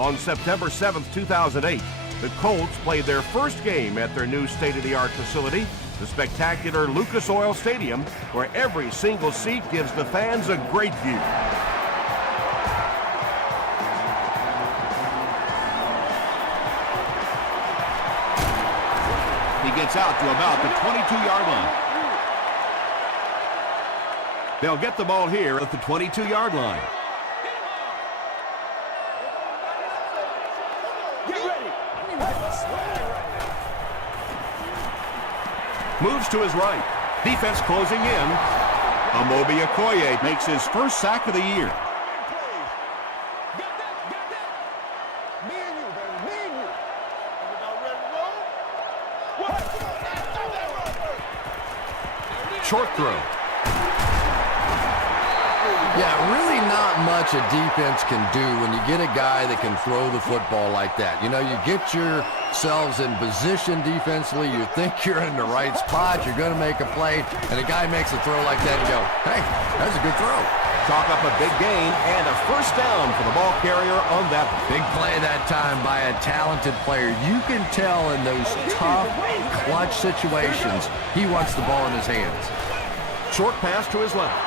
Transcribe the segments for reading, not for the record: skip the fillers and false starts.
On September 7th, 2008, the Colts played their first game at their new state-of-the-art facility, the spectacular Lucas Oil Stadium, where every single seat gives the fans a great view. He gets out to about the 22-yard line. They'll get the ball here at the 22-yard line. Moves to his right. Defense closing in. Amobi Okoye makes his first sack of the year. Short throw. Yeah, really not much a defense can do when you get a guy that can throw the football like that. You know, you get yourselves in position defensively, you think you're in the right spot, you're going to make a play, and a guy makes a throw like that and you go, hey, that's a good throw. Chalk up a big gain and a first down for the ball carrier on that big play that time by a talented player. You can tell in those tough, clutch situations, he wants the ball in his hands. Short pass to his left.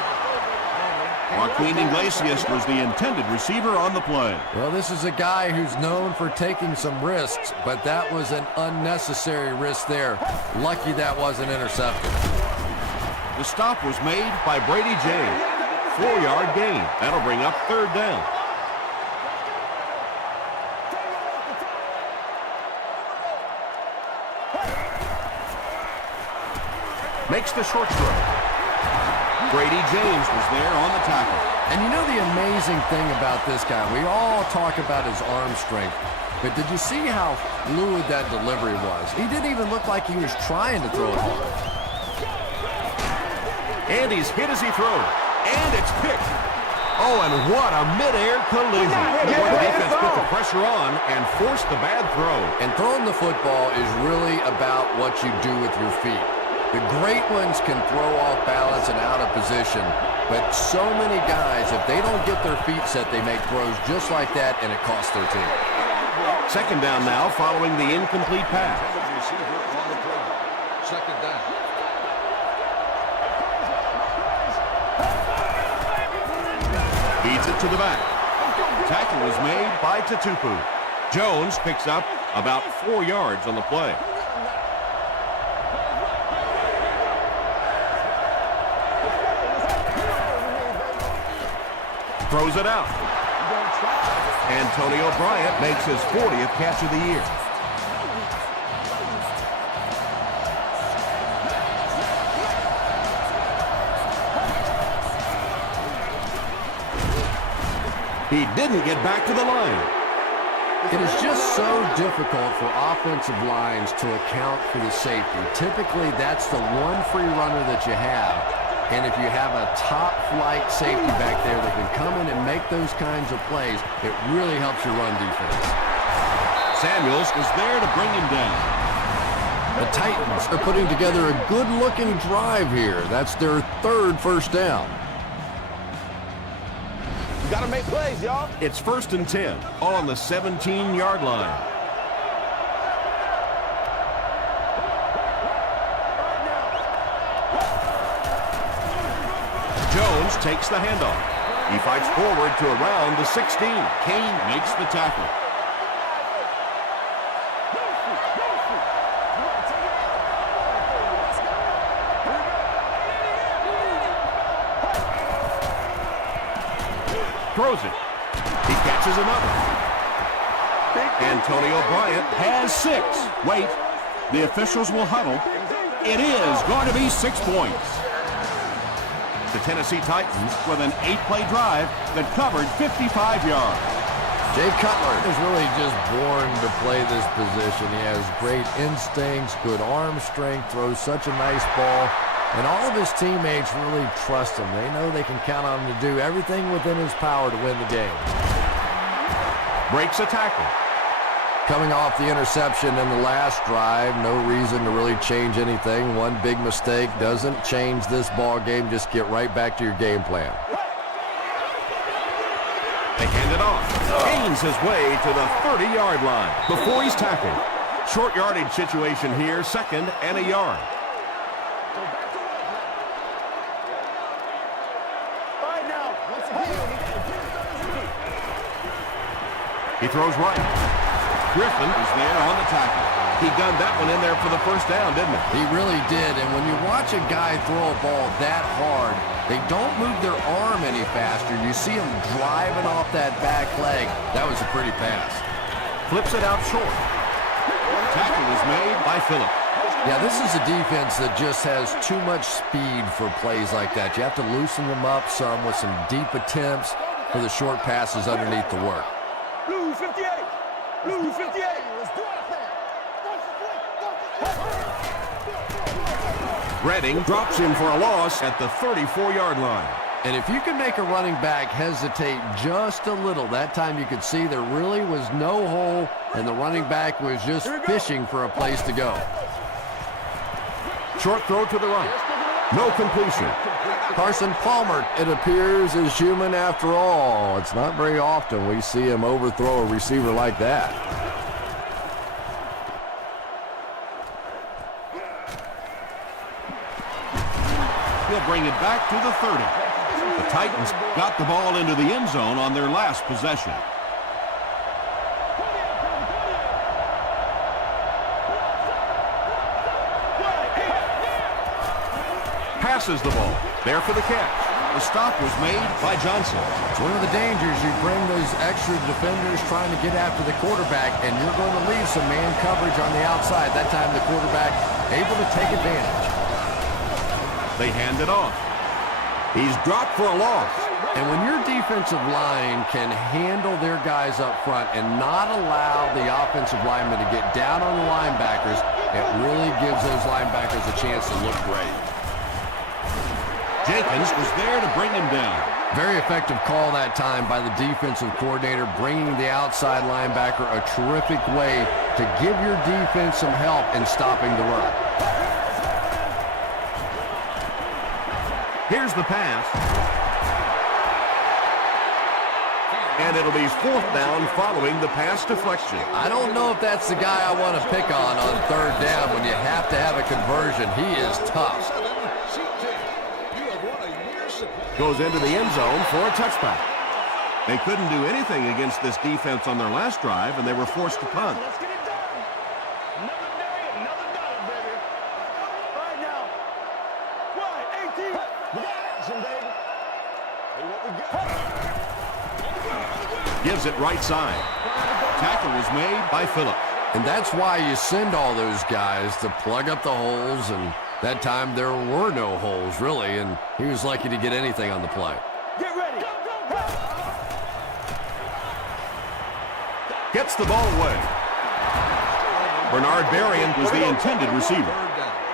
Joaquin Iglesias was the intended receiver on the play. Well, this is a guy who's known for taking some risks, but that was an unnecessary risk there. Lucky that wasn't intercepted. The stop was made by Brady James. 4-yard gain. That'll bring up third down. Makes the short throw. Brady James was there on the tackle. And you know the amazing thing about this guy, we all talk about his arm strength, but did you see how fluid that delivery was? He didn't even look like he was trying to throw it hard. And he's hit as he throws. And it's picked. Oh, and what a mid-air collision. The defense put the pressure on and forced the bad throw. And throwing the football is really about what you do with your feet. The great ones can throw off balance and out of position, but so many guys, if they don't get their feet set, they make throws just like that, and it costs their team. Second down now following the incomplete pass. Second down. Feeds it to the back. Tackle was made by Tatupu. Jones picks up about 4 yards on the play. Throws it out. Antonio Bryant makes his 40th catch of the year. He didn't get back to the line. It is just so difficult for offensive lines to account for the safety. Typically, that's the one free runner that you have. And if you have a top-flight safety back there that can come in and make those kinds of plays, it really helps your run defense. Samuels was there to bring him down. The Titans are putting together a good-looking drive here. That's their third first down. You got to make plays, y'all. It's 1st and 10, all on the 17-yard line. Jones takes the handoff. He fights forward to around the 16. Kane makes the tackle. Throws it. He catches another. Antonio Bryant Has 6. Wait. The officials will huddle. It is going to be 6 points. the Tennessee Titans with an 8-play drive that covered 55 yards. Jay Cutler is really just born to play this position. He has great instincts, good arm strength, throws such a nice ball, and all of his teammates really trust him. They know they can count on him to do everything within his power to win the game. Breaks a tackle. Coming off the interception in the last drive, no reason to really change anything. One big mistake doesn't change this ball game. Just get right back to your game plan. They hand it off. He cleans his way to the 30-yard line before he's tackled. Short yardage situation here, 2nd and a yard. He throws right. Griffin is there on the tackle. He gunned that one in there for the first down, didn't he? He really did, and when you watch a guy throw a ball that hard, they don't move their arm any faster. You see him driving off that back leg. That was a pretty pass. Flips it out short. Tackle was made by Phillip. Yeah, this is a defense that just has too much speed for plays like that. You have to loosen them up some with some deep attempts for the short passes underneath the work. Blue 58! Blue 58! Let's do it! Redding drops him for a loss at the 34-yard line. And if you can make a running back hesitate just a little, that time you could see there really was no hole, and the running back was just fishing for a place to go. Short throw to the right. No completion. Carson Palmer, it appears, is human after all. It's not very often we see him overthrow a receiver like that. He'll bring it back to the 30. The Titans got the ball into the end zone on their last possession. Passes the ball. There for the catch. The stop was made by Johnson. It's one of the dangers. You bring those extra defenders trying to get after the quarterback, and you're going to leave some man coverage on the outside. That time the quarterback able to take advantage. They hand it off. He's dropped for a loss. And when your defensive line can handle their guys up front and not allow the offensive linemen to get down on the linebackers, it really gives those linebackers a chance to look great. Jenkins was there to bring him down. Very effective call that time by the defensive coordinator, bringing the outside linebacker a terrific way to give your defense some help in stopping the run. Here's the pass. And it'll be 4th down following the pass deflection. I don't know if that's the guy I want to pick on 3rd down when you have to have a conversion. He is tough. Goes into the end zone for a touchback. They couldn't do anything against this defense on their last drive, and they were forced to punt. Let's get it done! Another day, another dollar, baby. Right now. What? 18? We got action, baby. Hey, what we got? Gives it right side. Tackle was made by Phillip. And that's why you send all those guys to plug up the holes, and that time there were no holes, really, and he was lucky to get anything on the play. Get ready. Go, go, go. Gets the ball away. Bernard Berrien was the intended receiver.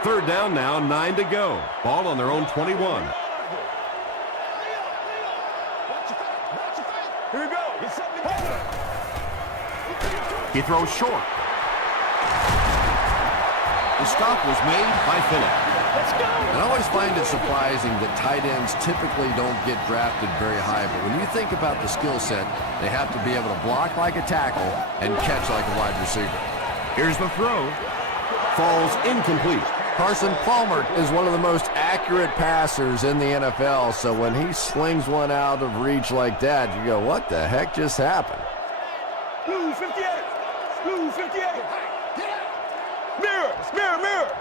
3rd down now, 9 to go. Ball on their own 21. Here we go. Get something together. He throws short. The stop was made by Phillip. Let's go. And I always find it surprising that tight ends typically don't get drafted very high, but when you think about the skill set, they have to be able to block like a tackle and catch like a wide receiver. Here's the throw. Falls incomplete. Carson Palmer is one of the most accurate passers in the NFL, so when he slings one out of reach like that, you go, what the heck just happened? Blue 58. Blue 58. Mirror. Mirror. Mirror.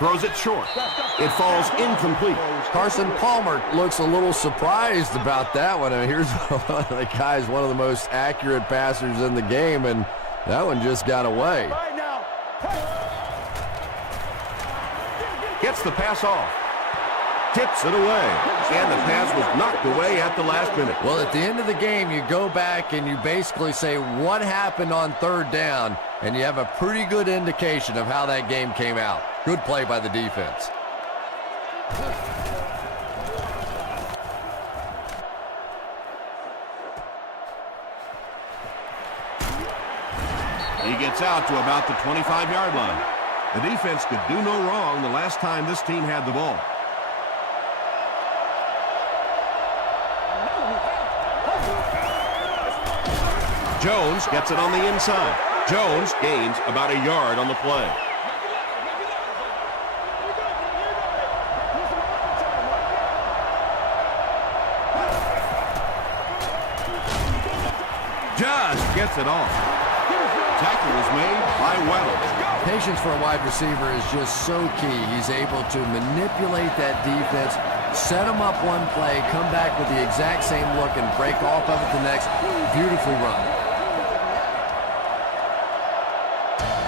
Throws it short. It falls incomplete. Carson Palmer looks a little surprised about that one. I mean, here's one of the guys, one of the most accurate passers in the game, and that one just got away. Right now. Gets the pass off. Tips it away. And the pass was knocked away at the last minute. Well, at the end of the game, you go back and you basically say what happened on 3rd down, and you have a pretty good indication of how that game came out. Good play by the defense. He gets out to about the 25-yard line. The defense could do no wrong the last time this team had the ball. Jones gets it on the inside. Jones gains about a yard on the play. Just gets it off. Tackle was made by Weddle. Patience for a wide receiver is just so key. He's able to manipulate that defense, set them up one play, come back with the exact same look, and break off of it the next. Beautifully run.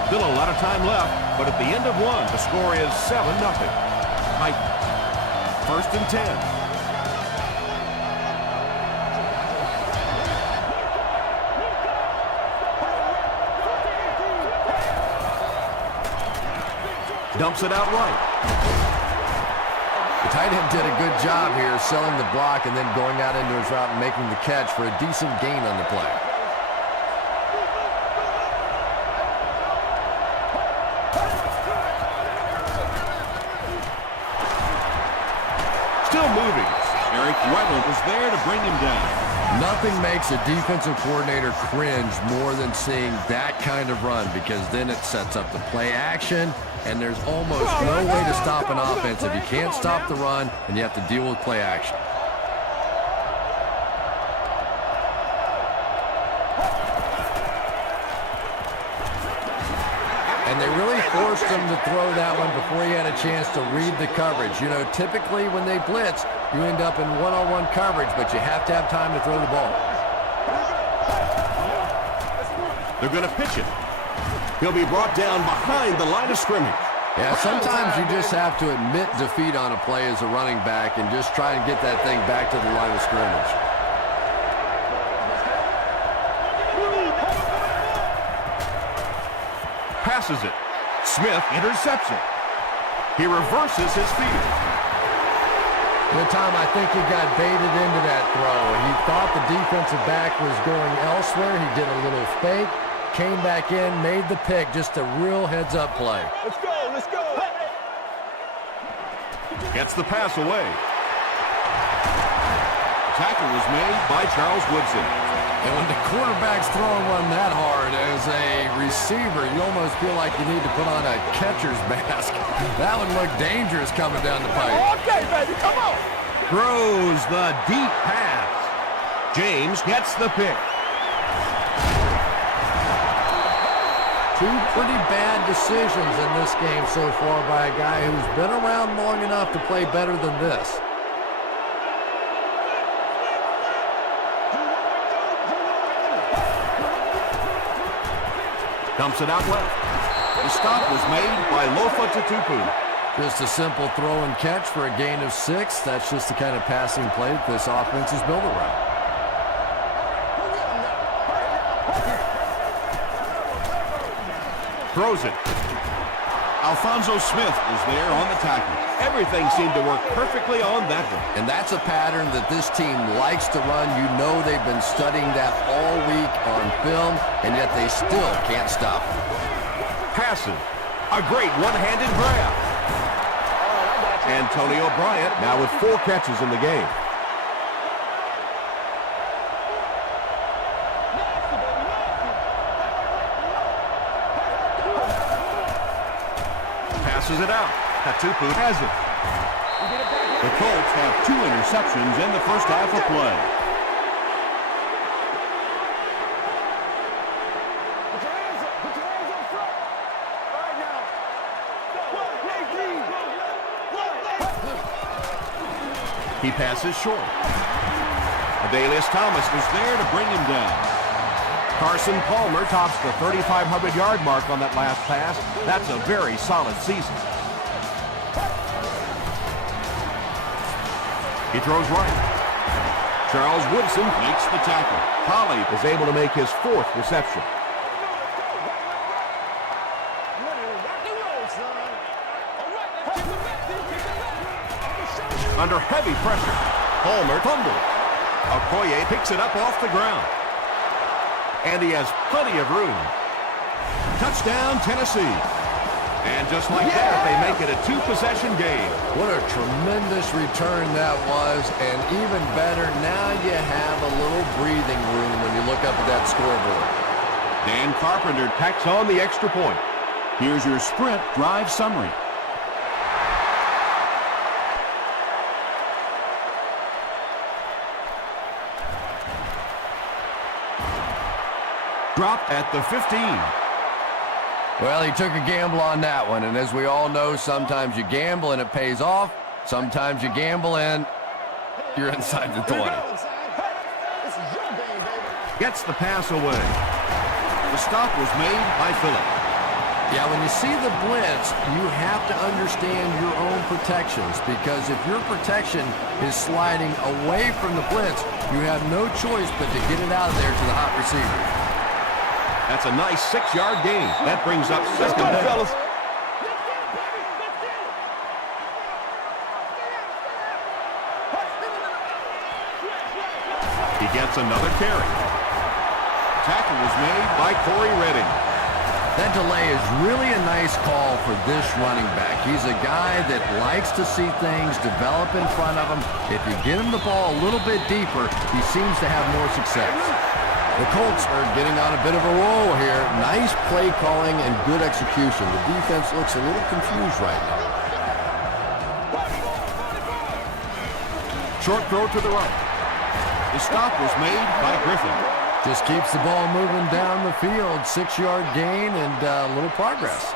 Still a lot of time left, but at the end of one, the score is 7-0. Titans. 1st and 10. Dumps it out right. The tight end did a good job here selling the block and then going out into his route and making the catch for a decent gain on the play. Still moving. Eric Weddle was there to bring him down. Nothing makes a defensive coordinator cringe more than seeing that kind of run, because then it sets up the play action, and there's almost no way to stop an offense if you can't stop the run and you have to deal with play action. And they really forced him to throw that one before he had a chance to read the coverage. You know, typically when they blitz, you end up in one-on-one coverage, but you have to have time to throw the ball. They're going to pitch it. He'll be brought down behind the line of scrimmage. Yeah, sometimes you just have to admit defeat on a play as a running back and just try and get that thing back to the line of scrimmage. Passes it. Smith intercepts it. He reverses his feet. Good time, I think he got baited into that throw. He thought the defensive back was going elsewhere. He did a little fake, came back in, made the pick. Just a real heads-up play. Let's go, let's go. Gets the pass away. Tackle was made by Charles Woodson. And when the quarterback's throwing one that hard as a receiver, you almost feel like you need to put on a catcher's mask. That one looked dangerous coming down the pipe. Okay, baby, come on. Throws the deep pass. James gets the pick. Two pretty bad decisions in this game so far by a guy who's been around long enough to play better than this. Dumps it out left. The stop was made by Lofa Tatupu. Just a simple throw and catch for a gain of 6. That's just the kind of passing play that this offense is built around. Throws it. Alfonso Smith was there on the tackle. Everything seemed to work perfectly on that one. And that's a pattern that this team likes to run. You know they've been studying that all week on film, and yet they still can't stop it. Passing. A great one-handed grab. Antonio Bryant now with 4 catches in the game. Passes it out. Tatupu has it. The Colts have 2 interceptions in the first half of play. Put your hands up. Put your hands up front. All right, now. 1-18. He passes short. Adalius Thomas was there to bring him down. Carson Palmer tops the 3,500-yard mark on that last pass. That's a very solid season. He throws right. Charles Woodson Makes the tackle. Holly is able to make his 4th reception. Under heavy pressure, Palmer fumbled. Okoye picks it up off the ground. And he has plenty of room. Touchdown, Tennessee. And just like that, they make it a 2-possession game. What a tremendous return that was, and even better, now you have a little breathing room when you look up at that scoreboard. Dan Carpenter tacks on the extra point. Here's your sprint drive summary. Dropped at the 15. Well, he took a gamble on that one, and as we all know, sometimes you gamble and it pays off. Sometimes you gamble and you're inside the 20. Gets the pass away. The stop was made by Phillip. Yeah, when you see the blitz, you have to understand your own protections, because if your protection is sliding away from the blitz, you have no choice but to get it out of there to the hot receiver. That's a nice 6-yard gain. That brings up Let's go, second down. fellas. He gets another carry. Tackle was made by Corey Redding. That delay is really a nice call for this running back. He's a guy that likes to see things develop in front of him. If you get him the ball a little bit deeper, he seems to have more success. The Colts are getting on a bit of a roll here. Nice play calling and good execution. The defense looks a little confused right now. Short throw to the right. The stop was made by Griffin. Just keeps the ball moving down the field. 6-yard gain and a little progress.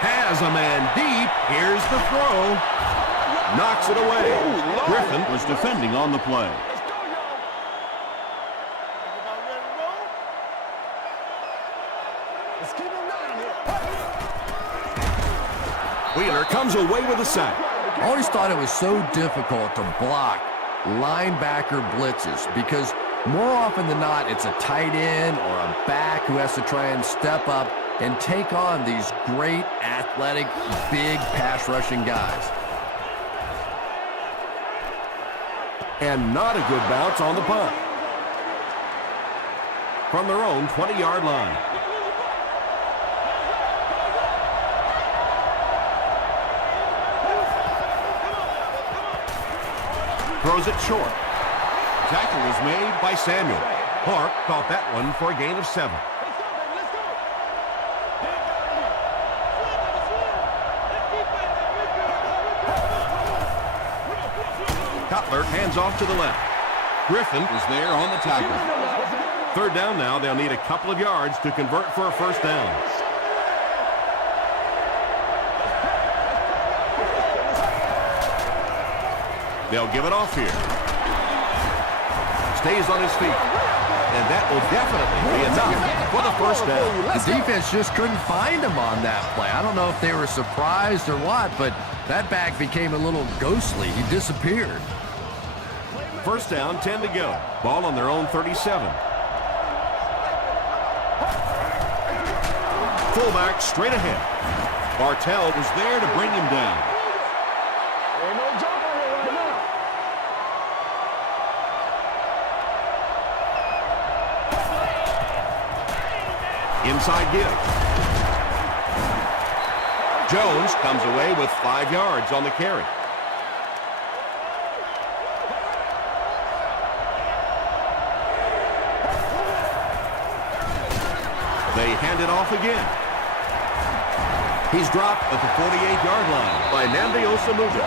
Has a man deep. Here's the throw. Knocks it away. Griffin was defending on the play. Wheeler comes away with a sack. I always thought it was so difficult to block linebacker blitzes, because more often than not, it's a tight end or a back who has to try and step up and take on these great athletic, big pass rushing guys. And not a good bounce on the punt. From their own 20-yard line. Throws it short. Tackle was made by Samuel. Clark caught that one for a gain of 7. Cutler hands off to the left. Griffin is there on the tackle. 3rd down now. They'll need a couple of yards to convert for a 1st down. They'll give it off here. Stays on his feet. And that will definitely be enough for the 1st down. The defense just couldn't find him on that play. I don't know if they were surprised or what, but that back became a little ghostly. He disappeared. 1st down, 10 to go. Ball on their own 37. Fullback straight ahead. Bartell was there to bring him down. Ain't no jump on it right now. Inside give. Jones comes away with 5 yards on the carry. They hand it off again. He's dropped at the 48-yard line by Namdi Osamuga.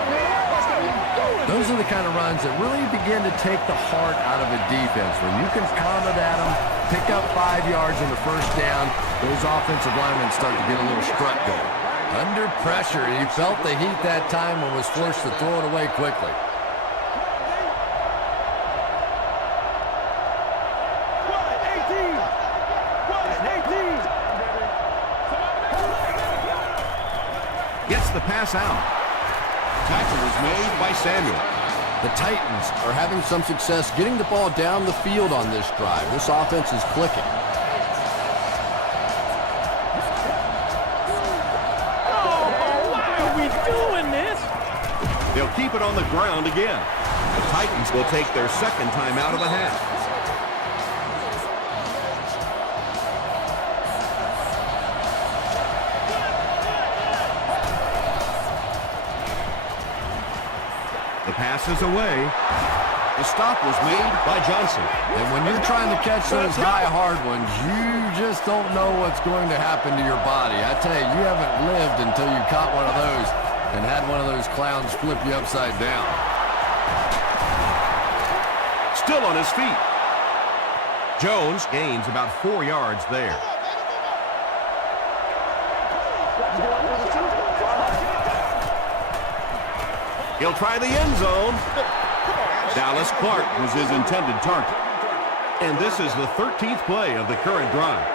Those are the kind of runs that really begin to take the heart out of a defense. When you can pound it at them, pick up 5 yards on the 1st down, those offensive linemen start to get a little strut going. Under pressure, he felt the heat that time and was forced to throw it away quickly. Gets the pass out. Tackle was made by Samuel. The Titans are having some success getting the ball down the field on this drive. This offense is clicking. They'll keep it on the ground again. The Titans will take their 2nd time out of the half. The pass is away. The stop was made by Johnson. And when you're trying to catch those hard ones, you just don't know what's going to happen to your body. I tell you, you haven't lived until you caught one of those and had one of those clowns flip you upside down. Still on his feet. Jones gains about 4 yards there. He'll try the end zone. Dallas Clark was his intended target. And this is the 13th play of the current drive.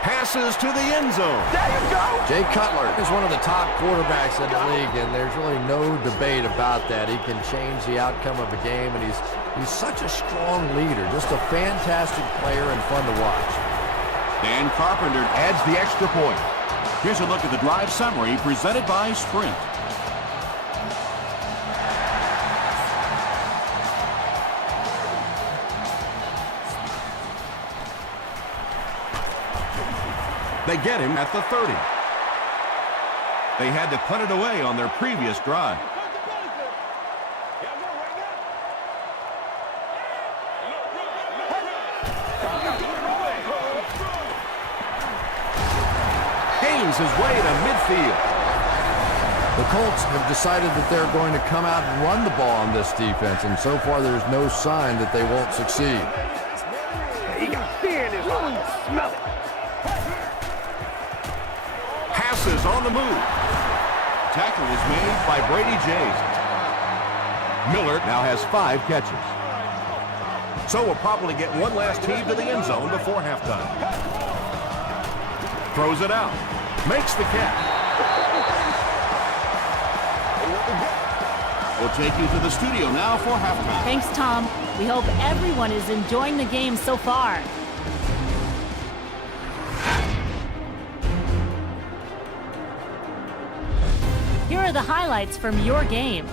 Passes to the end zone. There you go. Jay Cutler is one of the top quarterbacks in the league, and there's really no debate about that. He can change the outcome of a game, and he's such a strong leader, just a fantastic player and fun to watch. Dan Carpenter adds the extra point. Here's a look at the drive summary presented by Sprint. They get him at the 30. They had to punt it away on their previous drive. Gains his way to midfield. The Colts have decided that they're going to come out and run the ball on this defense, and so far there's no sign that they won't succeed. He got fear in his eyes. Smell it. Passes on the move. Tackle is made by Brady James. Miller now has 5 catches. So we'll probably get one last heave to the end zone before halftime. Throws it out. Makes the catch. We'll take you to the studio now for halftime. Thanks, Tom. We hope everyone is enjoying the game so far. Here are the highlights from your game.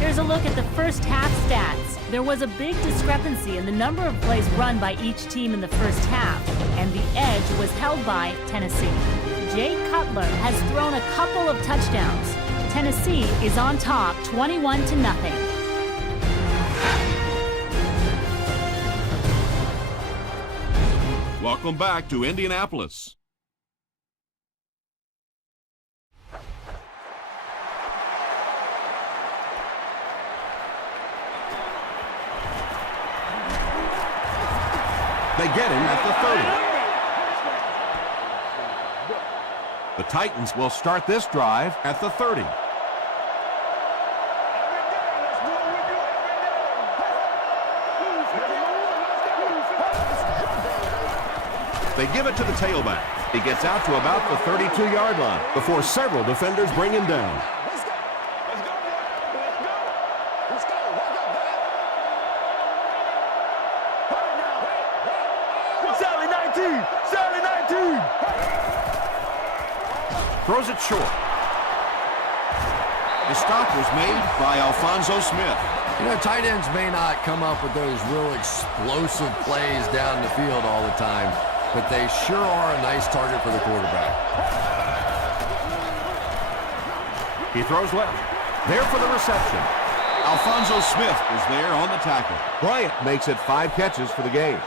Here's a look at the first half stats. There was a big discrepancy in the number of plays run by each team in the first half, and the edge was held by Tennessee. Jay Cutler has thrown a couple of touchdowns. Tennessee is on top 21-0. Welcome back to Indianapolis. They get him at the 30. The Titans will start this drive at the 30. They give it to the tailback. He gets out to about the 32-yard line before several defenders bring him down. Throws it short. The stop was made by Alfonso Smith. You know, tight ends may not come up with those real explosive plays down the field all the time, but they sure are a nice target for the quarterback. He throws left. There for the reception. Alfonso Smith was there on the tackle. Bryant makes it 5 catches for the game.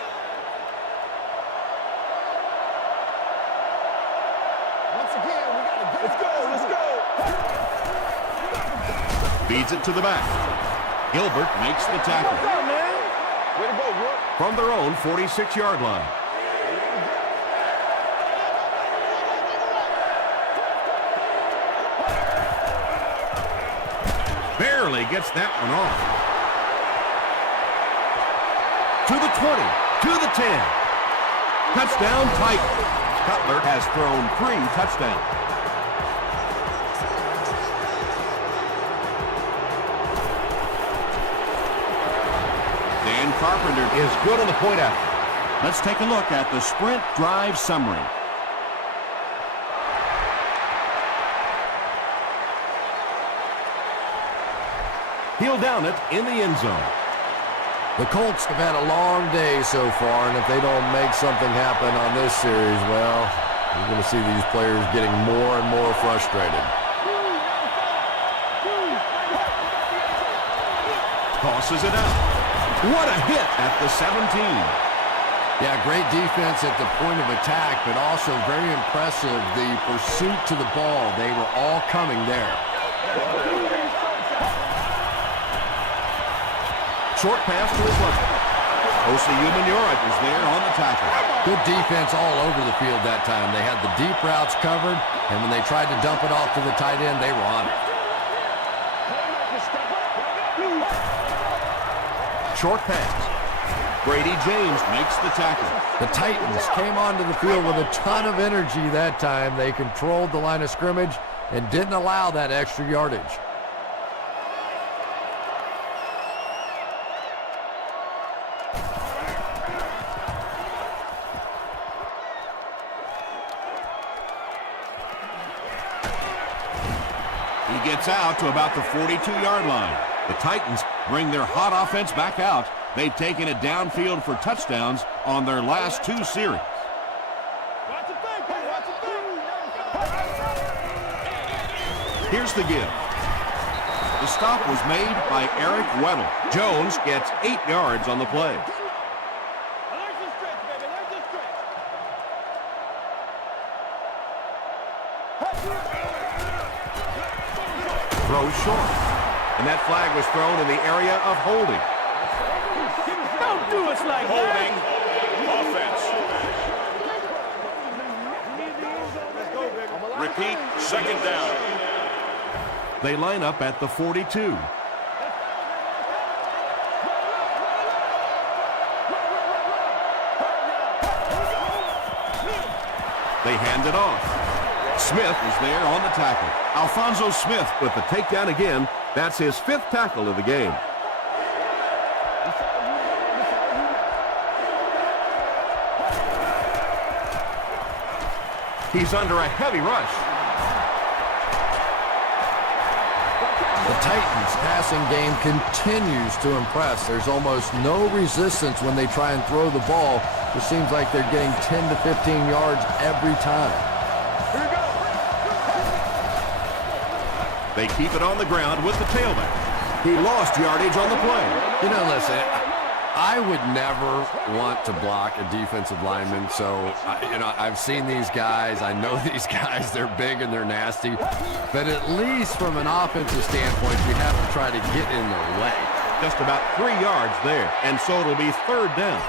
Feeds it to the back. Gilbert makes the tackle. From their own 46-yard line. Barely gets that one off. To the 20, to the 10. Touchdown, Titans. Cutler has thrown 3 touchdowns. Dan Carpenter is good on the point after. Let's take a look at the sprint drive summary. He'll down it in the end zone. The Colts have had a long day so far, and if they don't make something happen on this series, well, you're going to see these players getting more and more frustrated. Tosses it out. What a hit at the 17. Yeah, great defense at the point of attack, but also very impressive, the pursuit to the ball. They were all coming there. Short pass to his left. Umenyiora is there on the tackle. Good defense all over the field that time. They had the deep routes covered, and when they tried to dump it off to the tight end, they were on it. Short pass. Brady James makes the tackle. The Titans came onto the field with a ton of energy that time. They controlled the line of scrimmage and didn't allow that extra yardage. He gets out to about the 42-yard line. The Titans bring their hot offense back out. They've taken it downfield for touchdowns on their last 2 series. Here's the give. The stop was made by Eric Weddle. Jones gets 8 yards on the play. Throws short. And that flag was thrown in the area of holding. Don't do us like Holding. Offense. Repeat, second down. They line up at the 42. They hand it off. Smith is there on the tackle. Alfonso Smith with the takedown again. That's his 5th tackle of the game. He's under a heavy rush. The Titans' passing game continues to impress. There's almost no resistance when they try and throw the ball. It seems like they're getting 10 to 15 yards every time. They keep it on the ground with the tailback. He lost yardage on the play. You know, listen, I would never want to block a defensive lineman, so, I've seen these guys. I know these guys. They're big and they're nasty. But at least from an offensive standpoint, you have to try to get in their way. Just about 3 yards there, and so it'll be 3rd down.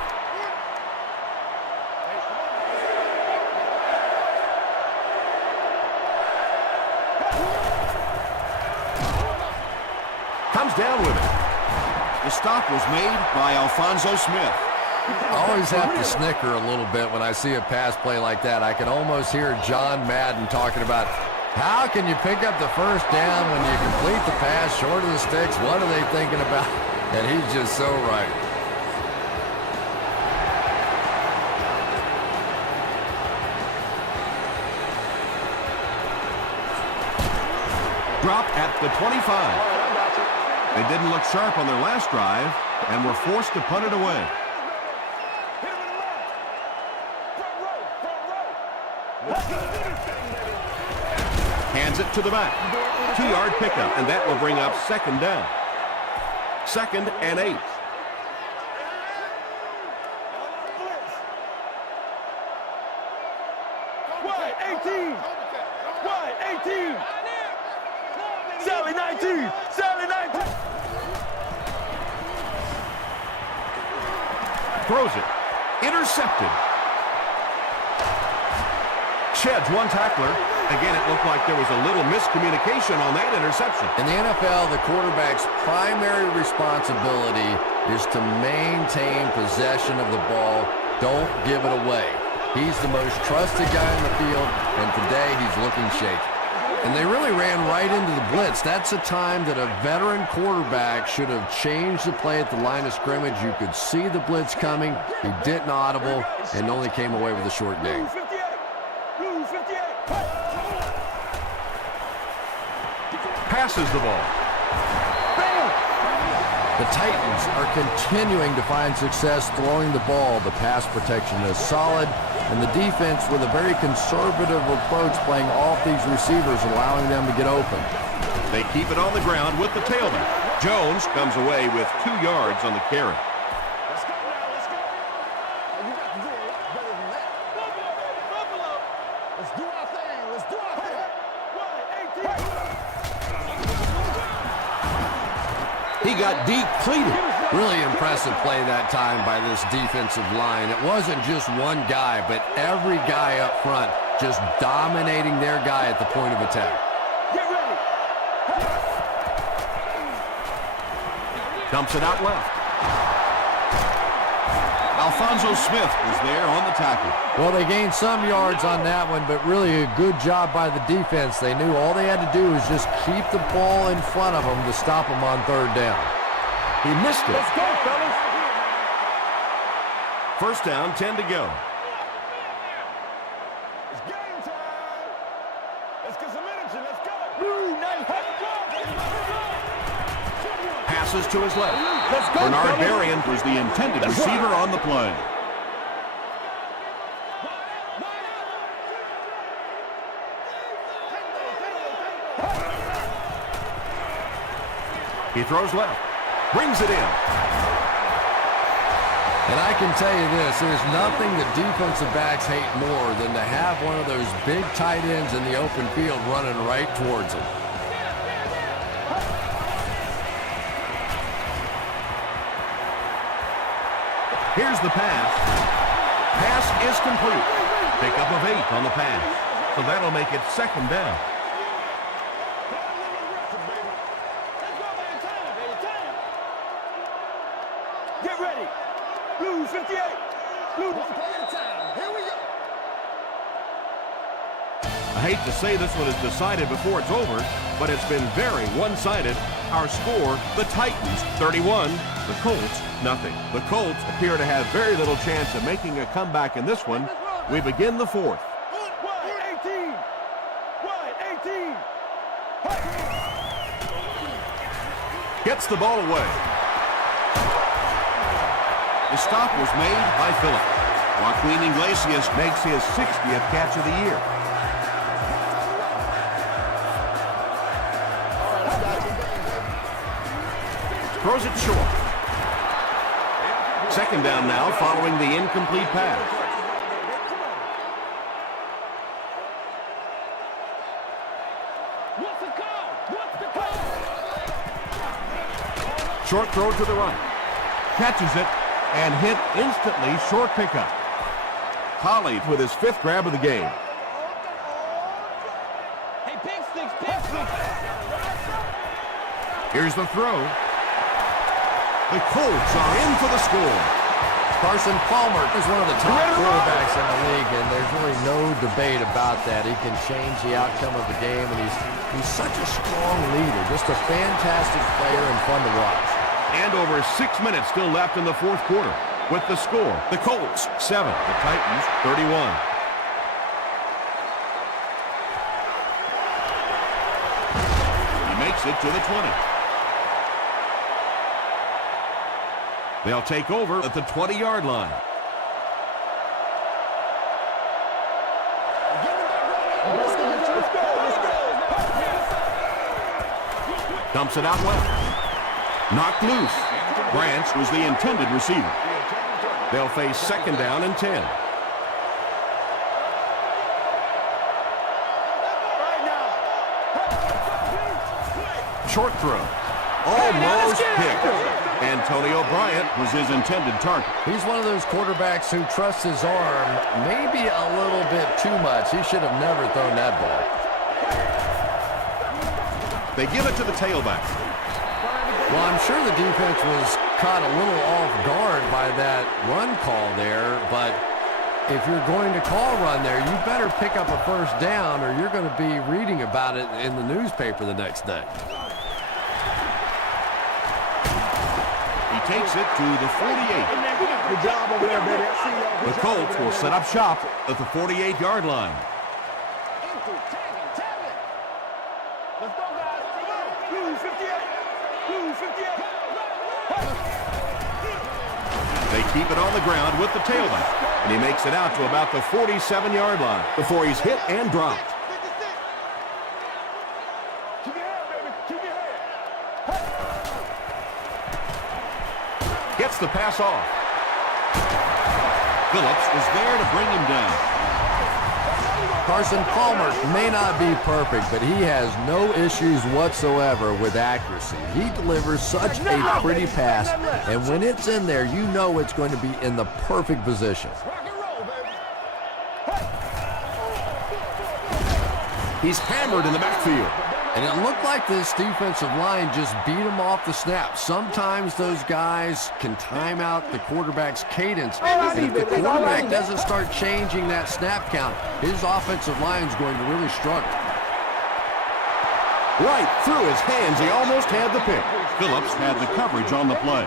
Comes down with it. The stop was made by Alfonso Smith. I always have to snicker a little bit when I see a pass play like that. I can almost hear John Madden talking about how can you pick up the first down when you complete the pass short of the sticks? What are they thinking about? And he's just so right. Drop at the 25. They didn't look sharp on their last drive and were forced to punt it away. Hands it to the back. 2-yard pickup, and that will bring up 2nd down. 2nd and 8. Why 18? Why 18? Sally 19! Sally 19! Throws it. Intercepted. Sheds one tackler, Again, it looked like there was a little miscommunication on that interception. In the NFL, the quarterback's primary responsibility is to maintain possession of the ball. Don't give it away. He's the most trusted guy in the field, and today he's looking shaky. And they really ran right into the blitz. That's a time that a veteran quarterback should have changed the play at the line of scrimmage. You could see the blitz coming. He didn't audible and only came away with a short gain. Passes the ball. The Titans are continuing to find success throwing the ball. The pass protection is solid, and the defense with a very conservative approach playing off these receivers, allowing them to get open. They keep it on the ground with the tailback. Jones comes away with 2 yards on the carry. Let's go now, let's go. You got to do a lot better than that. Buffalo. Let's do our thing, let's do our thing. 1, 18. He got depleted. Really impressive play that time by this defensive line. It wasn't just one guy, but every guy up front just dominating their guy at the point of attack. Get ready. Dumps it out left. Alfonso Smith was there on the tackle. Well, they gained some yards on that one, but really a good job by the defense. They knew all they had to do was just keep the ball in front of them to stop them on 3rd down. He missed it. Let's go, fellas. First down, 10 to go. It's game time. Let's get some energy. Let's go. Blue, nice. Let's go. Passes to his left. Let's go, Bernard fellas. Berrien was the intended receiver on the play. He throws left. Brings it in. And I can tell you this, there's nothing that defensive backs hate more than to have one of those big tight ends in the open field running right towards them. Here's the pass. Pass is complete. Pickup of 8 on the pass. So that'll make it 2nd down. Get ready. Blue 58. Blue 1 play at a time. Here we go. I hate to say this one is decided before it's over, but it's been very one-sided. Our score, the Titans 31, the Colts nothing. The Colts appear to have very little chance of making a comeback in this one. We begin the 4th. 1-18. 1-18. Gets the ball away. The stop was made by Phillip. Joaquin Iglesias makes his 60th catch of the year. Throws it short. 2nd down now following the incomplete pass. What's the call? What's the call? Short throw to the right. Catches it and hit instantly. Short pickup. Holly with his 5th grab of the game. Hey, pick sticks, pick sticks. Here's the throw. The Colts are in for the score. Carson Palmer is one of the top quarterbacks in the league, and there's really no debate about that. He can change the outcome of the game, and he's such a strong leader. Just a fantastic player and fun to watch. And over 6 minutes still left in the 4th quarter. With the score, the Colts 7, the Titans 31. He makes it to the 20. They'll take over at the 20-yard line. Dumps it out left. Knocked loose. Branch was the intended receiver. They'll face 2nd down and 10. Short throw. Almost picked. Antonio Bryant was his intended target. He's one of those quarterbacks who trusts his arm maybe a little bit too much. He should have never thrown that ball. They give it to the tailback. Well, I'm sure the defense was caught a little off guard by that run call there, but if you're going to call run there, you better pick up a first down or you're going to be reading about it in the newspaper the next day. He takes it to the 48. Good job over there, baby. I see y'all. The Colts will set up shop at the 48-yard line. Let's go, guys. 258. They keep it on the ground with the tailback, and he makes it out to about the 47-yard line before he's hit and dropped. Keep your head, baby. Keep your head. Gets the pass off. Phillips is there to bring him down. Carson Palmer may not be perfect, but he has no issues whatsoever with accuracy. He delivers such a pretty pass, and when it's in there, you know it's going to be in the perfect position. Rock and roll, baby. He's hammered in the backfield. And it looked like this defensive line just beat him off the snap. Sometimes those guys can time out the quarterback's cadence. And if the quarterback doesn't start changing that snap count, his offensive line is going to really struggle. Right through his hands, he almost had the pick. Phillips had the coverage on the play.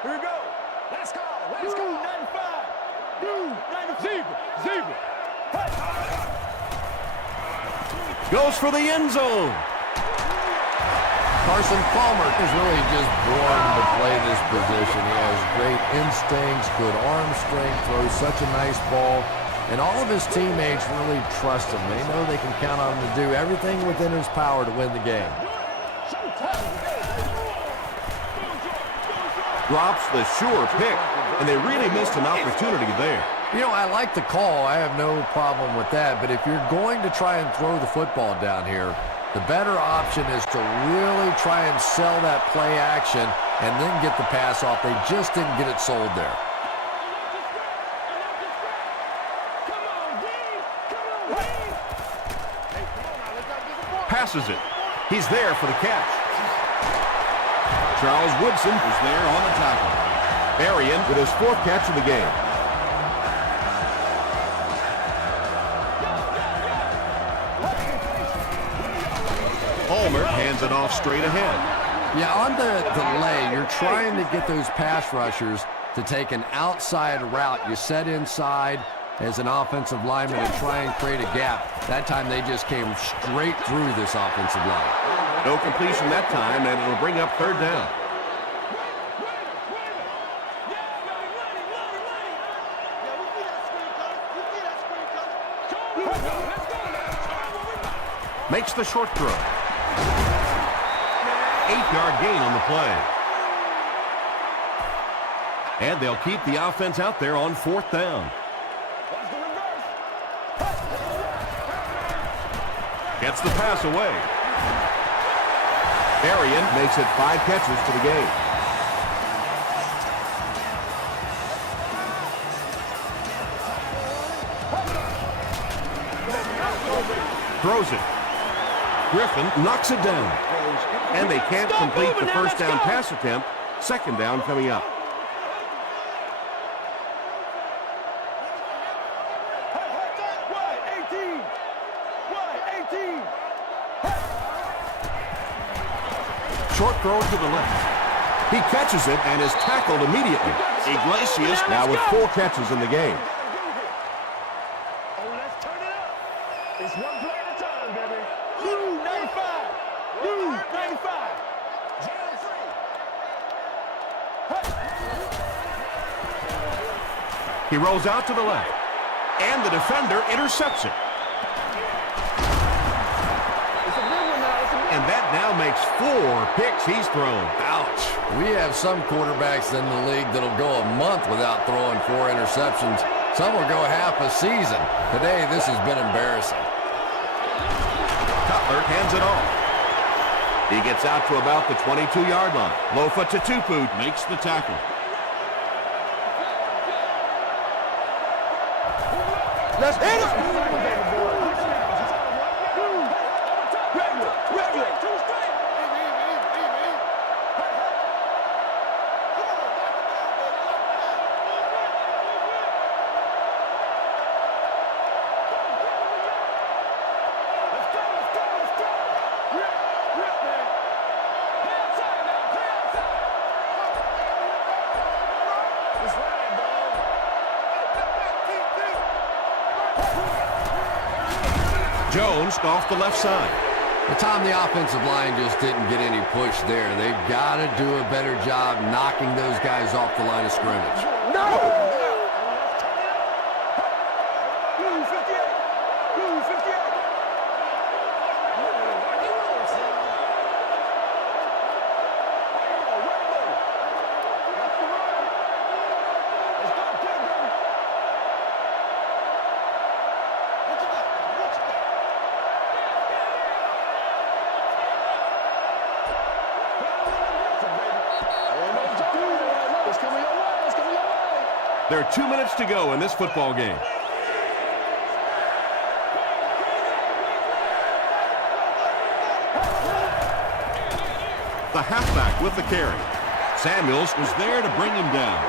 Here we go. Let's go. Let's go. 95. Zebra. Goes for the end zone. Carson Palmer is really just born to play this position. He has great instincts, good arm strength, throws such a nice ball, and all of his teammates really trust him. They know they can count on him to do everything within his power to win the game. Drops the sure pick, and they really missed an opportunity there. You know, I like the call. I have no problem with that. But if you're going to try and throw the football down here, the better option is to really try and sell that play action and then get the pass off. They just didn't get it sold there. Passes it. He's there for the catch. Charles Woodson is there on the tackle. Arian with his fourth catch of the game. Palmer hands it off straight ahead. Yeah, on the delay, you're trying to get those pass rushers to take an outside route. You set inside as an offensive lineman and try and create a gap. That time they just came straight through this offensive line. No completion that time, and it'll bring up third down. Makes the short throw. 8-yard gain on the play. And they'll keep the offense out there on fourth down. Gets the pass away. Arian makes it 5 catches for the game. Throws it. Griffin knocks it down. And they can't complete the first down pass attempt. Second down coming up. Short throw to the left. He catches it and is tackled immediately. Iglesias now with 4 catches in the game. Oh, let's turn it up. It's one play at a time, baby. 95. 95. He rolls out to the left. And the defender intercepts it. And that now makes 4 picks he's thrown. Ouch. We have some quarterbacks in the league that'll go a month without throwing 4 interceptions. Some will go half a season. Today, this has been embarrassing. Cutler hands it off. He gets out to about the 22-yard line. Lofa Tatupu makes the tackle. Let's hit it. Jones off the left side. The time the offensive line just didn't get any push there. They've got to do a better job knocking those guys off the line of scrimmage. No! There are 2 minutes to go in this football game. The halfback with the carry. Samuels was there to bring him down.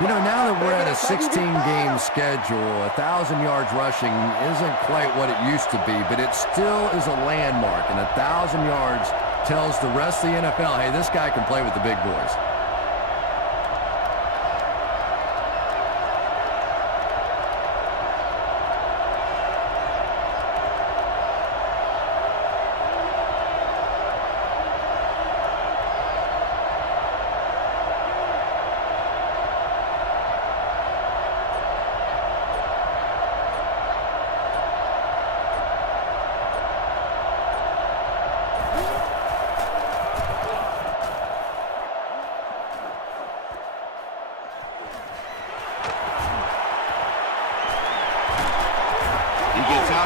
You know, now that we're at a 16-game schedule, 1,000 yards rushing isn't quite what it used to be, but it still is a landmark, and 1,000 yards tells the rest of the NFL, hey, this guy can play with the big boys.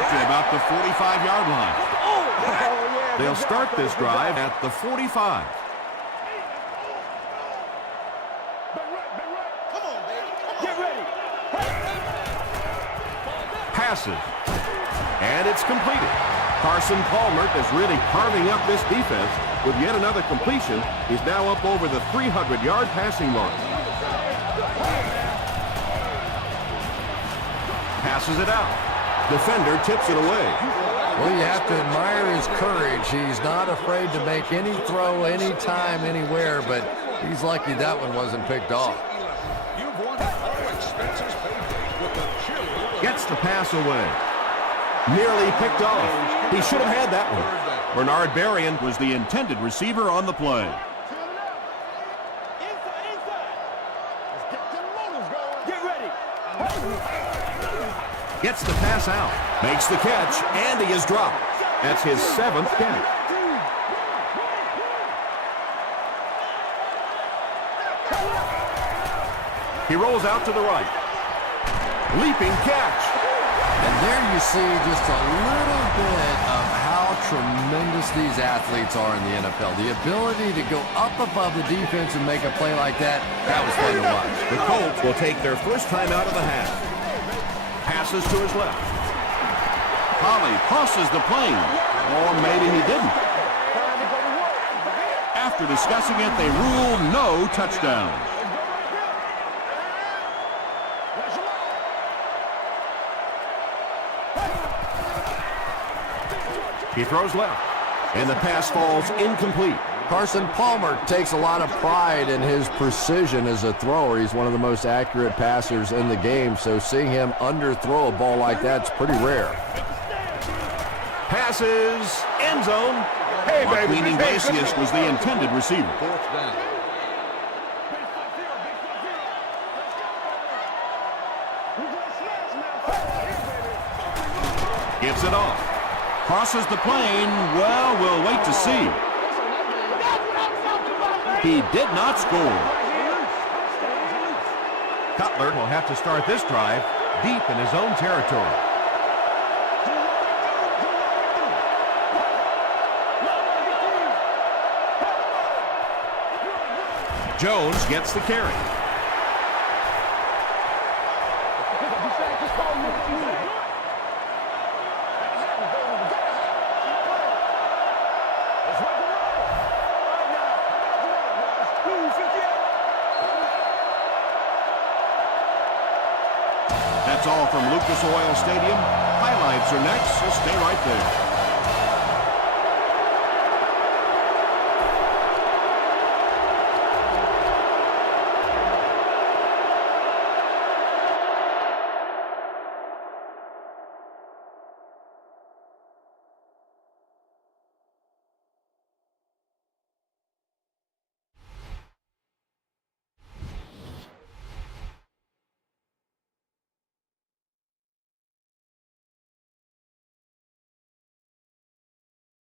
About the 45-yard line. They'll start this drive at the 45. Passes. And it's completed. Carson Palmer is really carving up this defense with yet another completion. He's now up over the 300-yard passing mark. Passes it out. Defender tips it away. Well, you have to admire his courage. He's not afraid to make any throw, anytime, anywhere, but he's lucky that one wasn't picked off. Gets the pass away. Nearly picked off. He should have had that one. Bernard Berrien was the intended receiver on the play. Gets the pass out. Makes the catch, and he is dropped. That's his 7th catch. He rolls out to the right. Leaping catch. And there you see just a little bit of how tremendous these athletes are in the NFL. The ability to go up above the defense and make a play like that, that was fun to watch. The Colts will take their first time out of the half. Passes to his left. Holly crosses the plane. Or maybe he didn't. After discussing it, they rule no touchdown. He throws left. And the pass falls incomplete. Carson Palmer takes a lot of pride in his precision as a thrower. He's one of the most accurate passers in the game, so seeing him underthrow a ball like that's pretty rare. Passes, end zone. Hey, baby. Iglesias was the intended receiver. Gets it off. Crosses the plane. Well, we'll wait to see. He did not score. Cutler will have to start this drive deep in his own territory. Jones gets the carry. all from Lucas Oil Stadium. Highlights are next, so stay right there.